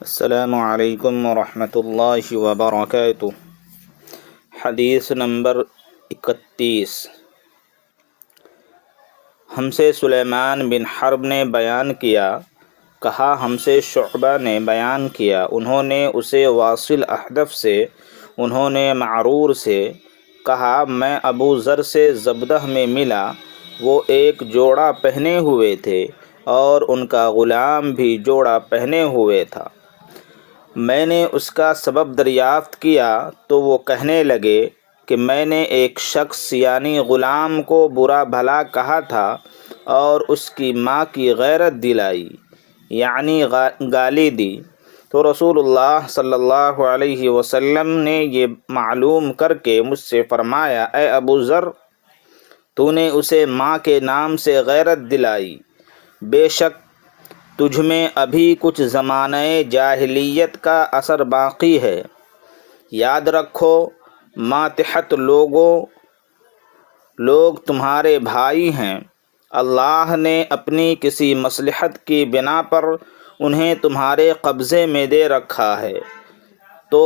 السلام علیکم ورحمۃ اللہ وبرکاتہ۔ حدیث نمبر 31۔ ہم سے سلیمان بن حرب نے بیان کیا، کہا ہم سے شعبہ نے بیان کیا، انہوں نے اسے واصل احدف سے، انہوں نے معرور سے، کہا میں ابو ذر سے زبدہ میں ملا، وہ ایک جوڑا پہنے ہوئے تھے اور ان کا غلام بھی جوڑا پہنے ہوئے تھا۔ میں نے اس کا سبب دریافت کیا تو وہ کہنے لگے کہ میں نے ایک شخص یعنی غلام کو برا بھلا کہا تھا اور اس کی ماں کی غیرت دلائی یعنی گالی دی، تو رسول اللہ صلی اللہ علیہ وسلم نے یہ معلوم کر کے مجھ سے فرمایا، اے ابو ذر، تو نے اسے ماں کے نام سے غیرت دلائی، بے شک تجھ میں ابھی کچھ زمانہ جاہلیت کا اثر باقی ہے۔ یاد رکھو ماتحت لوگ تمہارے بھائی ہیں، اللہ نے اپنی کسی مصلحت کی بنا پر انہیں تمہارے قبضے میں دے رکھا ہے، تو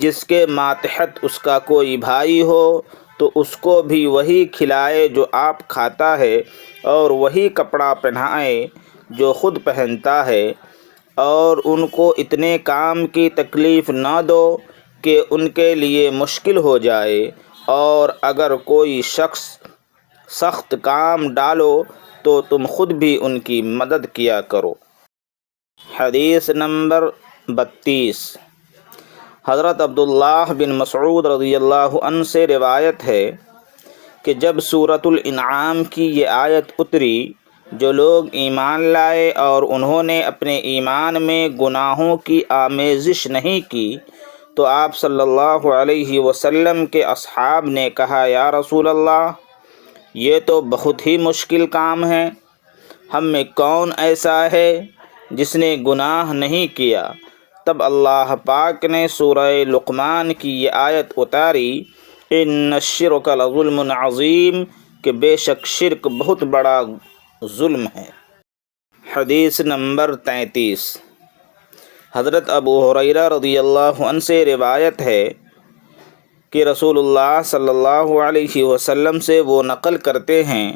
جس کے ماتحت اس کا کوئی بھائی ہو تو اس کو بھی وہی کھلائے جو آپ کھاتا ہے اور وہی کپڑا پہنائے جو خود پہنتا ہے، اور ان کو اتنے کام کی تکلیف نہ دو کہ ان کے لیے مشکل ہو جائے، اور اگر کوئی شخص سخت کام ڈالو تو تم خود بھی ان کی مدد کیا کرو۔ حدیث نمبر 32۔ حضرت عبداللہ بن مسعود رضی اللہ عنہ سے روایت ہے کہ جب سورۃ الانعام کی یہ آیت اتری، جو لوگ ایمان لائے اور انہوں نے اپنے ایمان میں گناہوں کی آمیزش نہیں کی، تو آپ صلی اللہ علیہ وسلم کے اصحاب نے کہا، یا رسول اللہ، یہ تو بہت ہی مشکل کام ہے، ہم میں کون ایسا ہے جس نے گناہ نہیں کیا؟ تب اللہ پاک نے سورہ لقمان کی یہ آیت اتاری، ان الشرک لظلم عظیم، کہ بے شک شرک بہت بڑا ظلم ہے۔ حدیث نمبر 33۔ حضرت ابو ہریرہ رضی اللہ عنہ سے روایت ہے کہ رسول اللہ صلی اللہ علیہ وسلم سے وہ نقل کرتے ہیں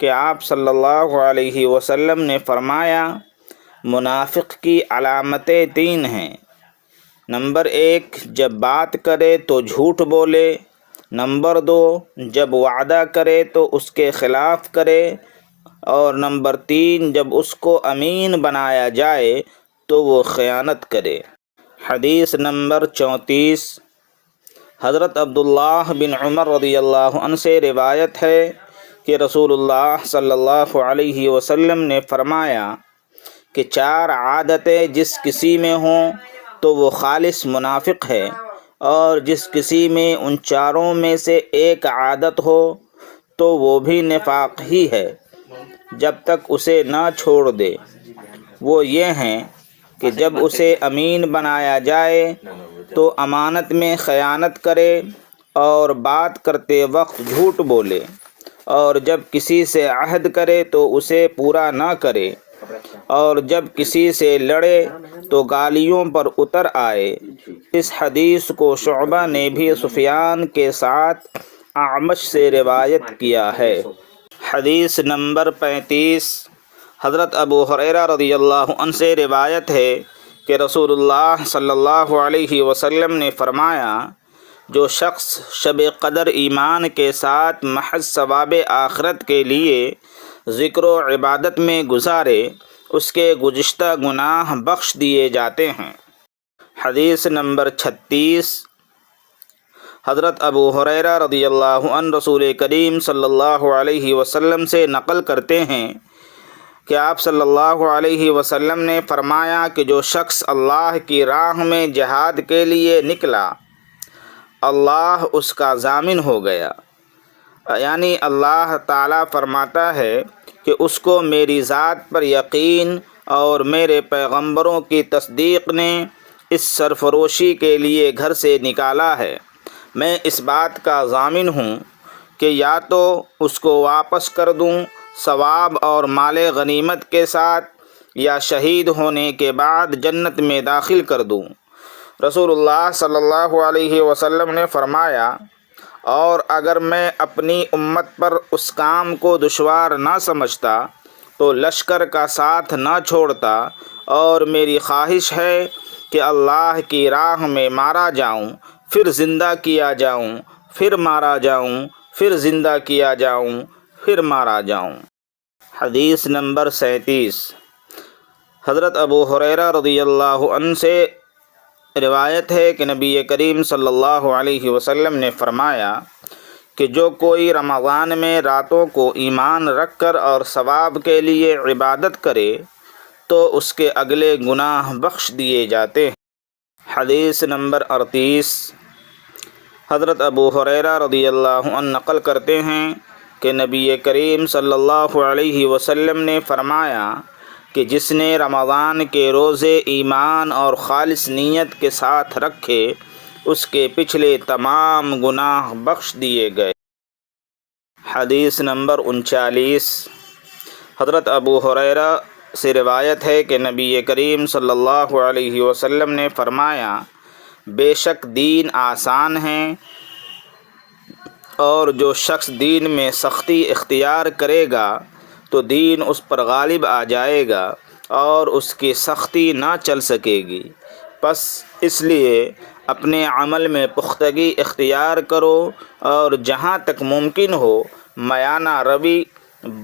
کہ آپ صلی اللہ علیہ وسلم نے فرمایا، منافق کی علامتیں 3 ہیں۔ نمبر 1، جب بات کرے تو جھوٹ بولے۔ نمبر 2، جب وعدہ کرے تو اس کے خلاف کرے۔ اور نمبر 3، جب اس کو امین بنایا جائے تو وہ خیانت کرے۔ حدیث نمبر 34۔ حضرت عبداللہ بن عمر رضی اللہ عنہ سے روایت ہے کہ رسول اللہ صلی اللہ علیہ وسلم نے فرمایا کہ 4 عادتیں جس کسی میں ہوں تو وہ خالص منافق ہے، اور جس کسی میں ان 4 میں سے ایک عادت ہو تو وہ بھی نفاق ہی ہے جب تک اسے نہ چھوڑ دے۔ وہ یہ ہیں کہ جب اسے امین بنایا جائے تو امانت میں خیانت کرے اور بات کرتے وقت جھوٹ بولے، اور جب کسی سے عہد کرے تو اسے پورا نہ کرے، اور جب کسی سے لڑے تو گالیوں پر اتر آئے۔ اس حدیث کو شعبہ نے بھی سفیان کے ساتھ اعمش سے روایت کیا ہے۔ حدیث نمبر 35۔ حضرت ابو ہریرہ رضی اللہ عنہ سے روایت ہے کہ رسول اللہ صلی اللہ علیہ وسلم نے فرمایا، جو شخص شب قدر ایمان کے ساتھ محض ثواب آخرت کے لیے ذکر و عبادت میں گزارے، اس کے گزشتہ گناہ بخش دیے جاتے ہیں۔ حدیث نمبر 36۔ حضرت ابو ہریرہ رضی اللہ عنہ رسول کریم صلی اللہ علیہ وسلم سے نقل کرتے ہیں کہ آپ صلی اللہ علیہ وسلم نے فرمایا کہ جو شخص اللہ کی راہ میں جہاد کے لیے نکلا، اللہ اس کا ضامن ہو گیا، یعنی اللہ تعالیٰ فرماتا ہے کہ اس کو میری ذات پر یقین اور میرے پیغمبروں کی تصدیق نے اس سرفروشی کے لیے گھر سے نکالا ہے، میں اس بات کا ضامن ہوں کہ یا تو اس کو واپس کر دوں ثواب اور مال غنیمت کے ساتھ، یا شہید ہونے کے بعد جنت میں داخل کر دوں۔ رسول اللہ صلی اللہ علیہ وسلم نے فرمایا، اور اگر میں اپنی امت پر اس کام کو دشوار نہ سمجھتا تو لشکر کا ساتھ نہ چھوڑتا، اور میری خواہش ہے کہ اللہ کی راہ میں مارا جاؤں، پھر زندہ کیا جاؤں، پھر مارا جاؤں، پھر زندہ کیا جاؤں، پھر مارا جاؤں۔ حدیث نمبر 37۔ حضرت ابو ہریرہ رضی اللہ عنہ سے روایت ہے کہ نبی کریم صلی اللہ علیہ وسلم نے فرمایا کہ جو کوئی رمضان میں راتوں کو ایمان رکھ کر اور ثواب کے لیے عبادت کرے تو اس کے اگلے گناہ بخش دیے جاتے ہیں۔ حدیث نمبر 38۔ حضرت ابو ہریرہ رضی اللہ عنہ نقل کرتے ہیں کہ نبی کریم صلی اللہ علیہ وسلم نے فرمایا کہ جس نے رمضان کے روزے ایمان اور خالص نیت کے ساتھ رکھے اس کے پچھلے تمام گناہ بخش دیے گئے۔ حدیث نمبر 39۔ حضرت ابو ہریرہ سے روایت ہے کہ نبی کریم صلی اللہ علیہ وسلم نے فرمایا، بے شک دین آسان ہے، اور جو شخص دین میں سختی اختیار کرے گا تو دین اس پر غالب آ جائے گا اور اس کی سختی نہ چل سکے گی۔ پس اس لیے اپنے عمل میں پختگی اختیار کرو اور جہاں تک ممکن ہو میانہ روی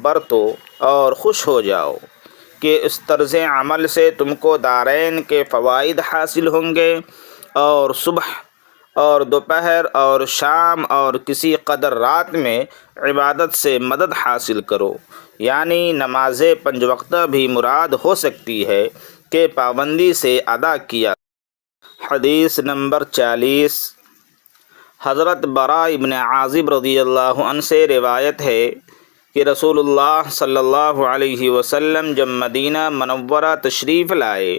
برتو اور خوش ہو جاؤ کہ اس طرز عمل سے تم کو دارین کے فوائد حاصل ہوں گے، اور صبح اور دوپہر اور شام اور کسی قدر رات میں عبادت سے مدد حاصل کرو، یعنی نماز 5 وقتہ بھی مراد ہو سکتی ہے کہ پابندی سے ادا کیا۔ حدیث نمبر 40۔ حضرت براء ابن عازب رضی اللہ عنہ سے روایت ہے کہ رسول اللہ صلی اللہ علیہ وسلم جب مدینہ منورہ تشریف لائے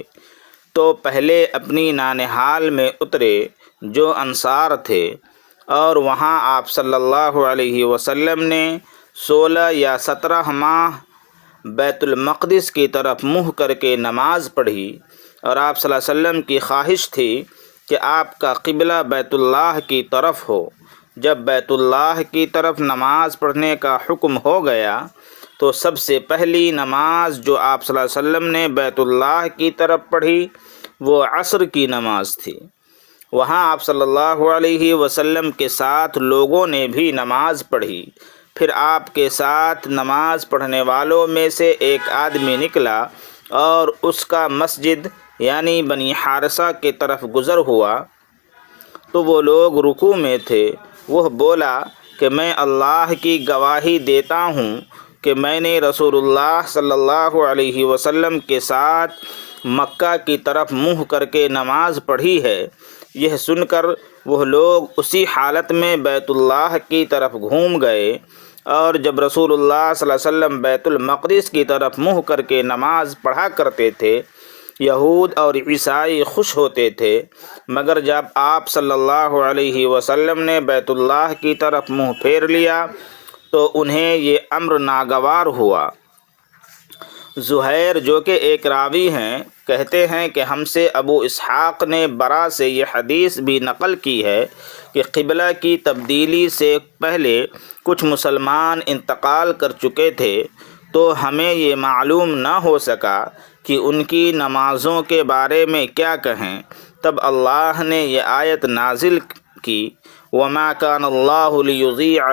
تو پہلے اپنی نانہال میں اترے جو انصار تھے، اور وہاں آپ صلی اللہ علیہ وسلم نے 16 یا 17 ماہ بیت المقدس کی طرف منہ کر کے نماز پڑھی، اور آپ صلی اللہ علیہ وسلم کی خواہش تھی کہ آپ کا قبلہ بیت اللہ کی طرف ہو۔ جب بیت اللہ کی طرف نماز پڑھنے کا حکم ہو گیا تو سب سے پہلی نماز جو آپ صلی اللہ علیہ وسلم نے بیت اللہ کی طرف پڑھی وہ عصر کی نماز تھی۔ وہاں آپ صلی اللہ علیہ وسلم کے ساتھ لوگوں نے بھی نماز پڑھی۔ پھر آپ کے ساتھ نماز پڑھنے والوں میں سے ایک آدمی نکلا اور اس کا مسجد یعنی بنی حارثہ کی طرف گزر ہوا تو وہ لوگ رکوع میں تھے۔ وہ بولا کہ میں اللہ کی گواہی دیتا ہوں کہ میں نے رسول اللہ صلی اللہ علیہ وسلم کے ساتھ مکہ کی طرف منہ کر کے نماز پڑھی ہے۔ یہ سن کر وہ لوگ اسی حالت میں بیت اللہ کی طرف گھوم گئے، اور جب رسول اللہ صلی اللہ علیہ وسلم بیت المقدس کی طرف منہ کر کے نماز پڑھا کرتے تھے یہود اور عیسائی خوش ہوتے تھے، مگر جب آپ صلی اللہ علیہ وسلم نے بیت اللہ کی طرف منہ پھیر لیا تو انہیں یہ امر ناگوار ہوا۔ زہیر جو کہ ایک راوی ہیں کہتے ہیں کہ ہم سے ابو اسحاق نے برا سے یہ حدیث بھی نقل کی ہے کہ قبلہ کی تبدیلی سے پہلے کچھ مسلمان انتقال کر چکے تھے تو ہمیں یہ معلوم نہ ہو سکا کہ ان کی نمازوں کے بارے میں کیا کہیں، تب اللہ نے یہ آیت نازل کی، وَمَا كَانَ اللَّهُ لِيُضِيعَ